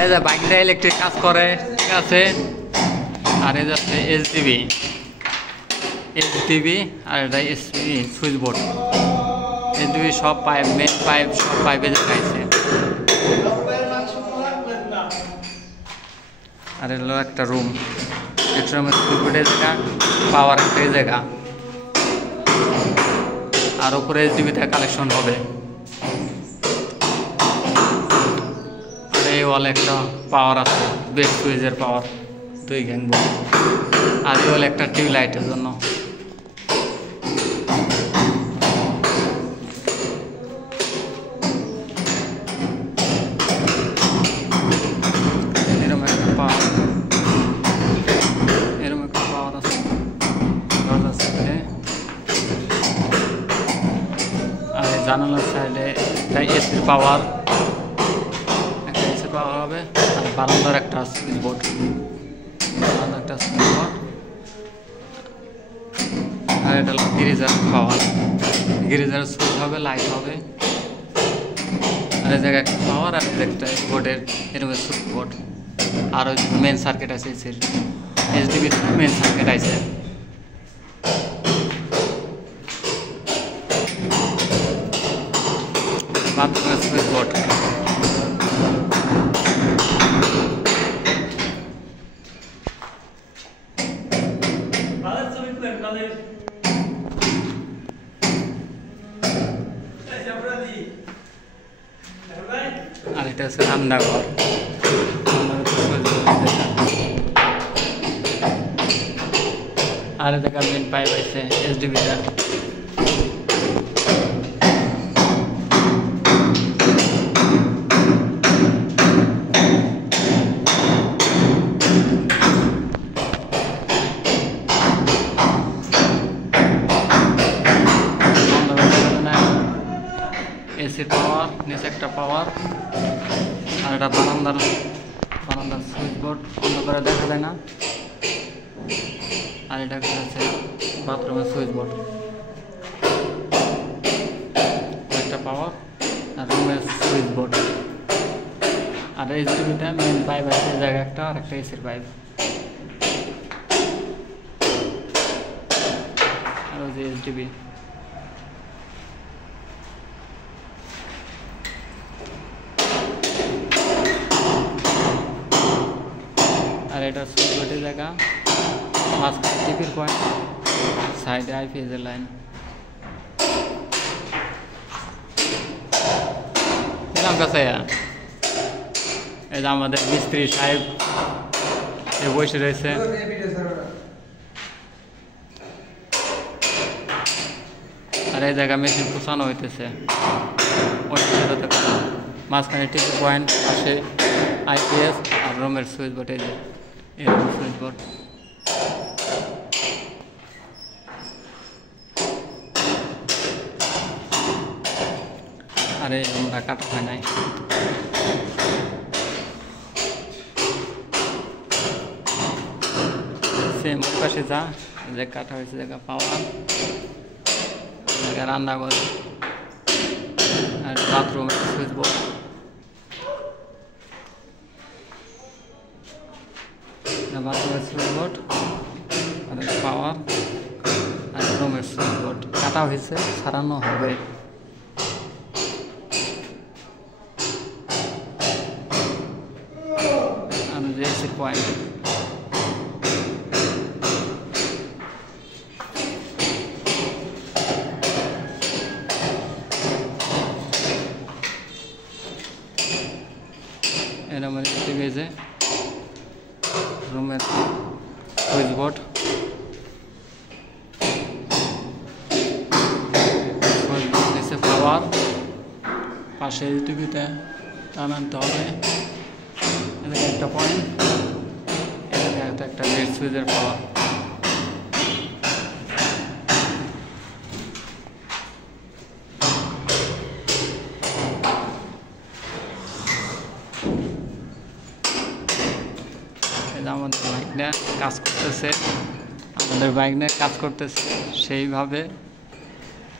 এই যে বাইকটা ইলেকট্রিক কাজ করে, ঠিক আছে। আর এই যে এইচডিবি আর এটা এসপি সুইচ বোর্ড, এইচডিবি সব পাইপ, মেন পাইপ সব পাইপে দেখাইছে। আর এলো একটা রুম, একটা রুমের সুইচ বোর্ডের জায়গা, পাওয়ার একটা জায়গা, আর উপরে এইচডিবিতে কালেকশন হবে। আর এই ওয়ালে একটা পাওয়ার আছে, বেস্ট সুইচের পাওয়ার 2 গ্যাং বোর্ড। আর এই ওয়ালে একটা টিউব লাইটের জন্য। এরকম একটা পাওয়ার আছে, দরজার সাইডে। আর এই জানালার সাইডে একটা এসির পাওয়ার, হবে। আর বারান্দার একটা সুইচ বোর্ড, আর এটা হলো গিরিজার পাওয়ার, গিরিজার সুইচ হবে, লাইট হবে। আর এই জায়গায় একটা পাওয়ার, আর একটা বোর্ডের এরকম সুইচ বোর্ড। আর ওই মেন সার্কিট আছে, এইচডিবি মেন সার্কিট আছে। বাথরুমের সুইচ বোর্ড। আর এটা হচ্ছে রান্নাঘর, আর এটা মেন পাইপ আছে এইচডিবিটা। এসির পাওয়ার, নিচে একটা পাওয়ার। আর এটা বারান্দার সুইচ বোর্ড, অন্য করে দেখা যায় না। আর এটা হচ্ছে বাথরুমের সুইচ বোর্ড, একটা পাওয়ার আর রুমের সুইচ বোর্ড। আর এইচডিবিটা মেন পাইপ আছে জায়গা একটা, আর একটা এসির পাইপ। আর ওই যে এইচডিবি। আর এটা সুইচ বোর্ডের জায়গা, মাঝখানে টিপির পয়েন্ট, সাইডে আইপিএসের লাইন। এলাম কাছে এই যে আমাদের মিস্ত্রি সাহেব বসে রয়েছে। আর এই জায়গা মেশিন পোছানো হইতেছে, মাঝখানে টিপির পয়েন্ট, পাশে আইপিএস আর রুমের সুইচ বোর্ড। এই যে এরকম সুইচ বোর্ড। আরে আমরা কাটা হয় নাই। সেম পাশে যা যে কাটা হয়েছে জায়গা পাওয়ার, জায়গা রান্নাঘর, আর বাথরুমের সুইচ বোর্ড। বাথরুমের সুইচ বোর্ড, আর পাওয়ার, আর রুমের সুইচ বোর্ড কাটা হয়েছে, সারানো হবে। আর যে এসির পয়েন্ট, এর আমার গেছে রুমের সুইচ বোর্ড। নিচে পাওয়ার, পাশে এইচডিবিতে টানাতে হবে। এদিকে একটা পয়েন্ট, এদিকে একটা বেড সুইচের পাওয়ার। আমাদের বাইক নিয়ে কাজ করতেছে, সেইভাবে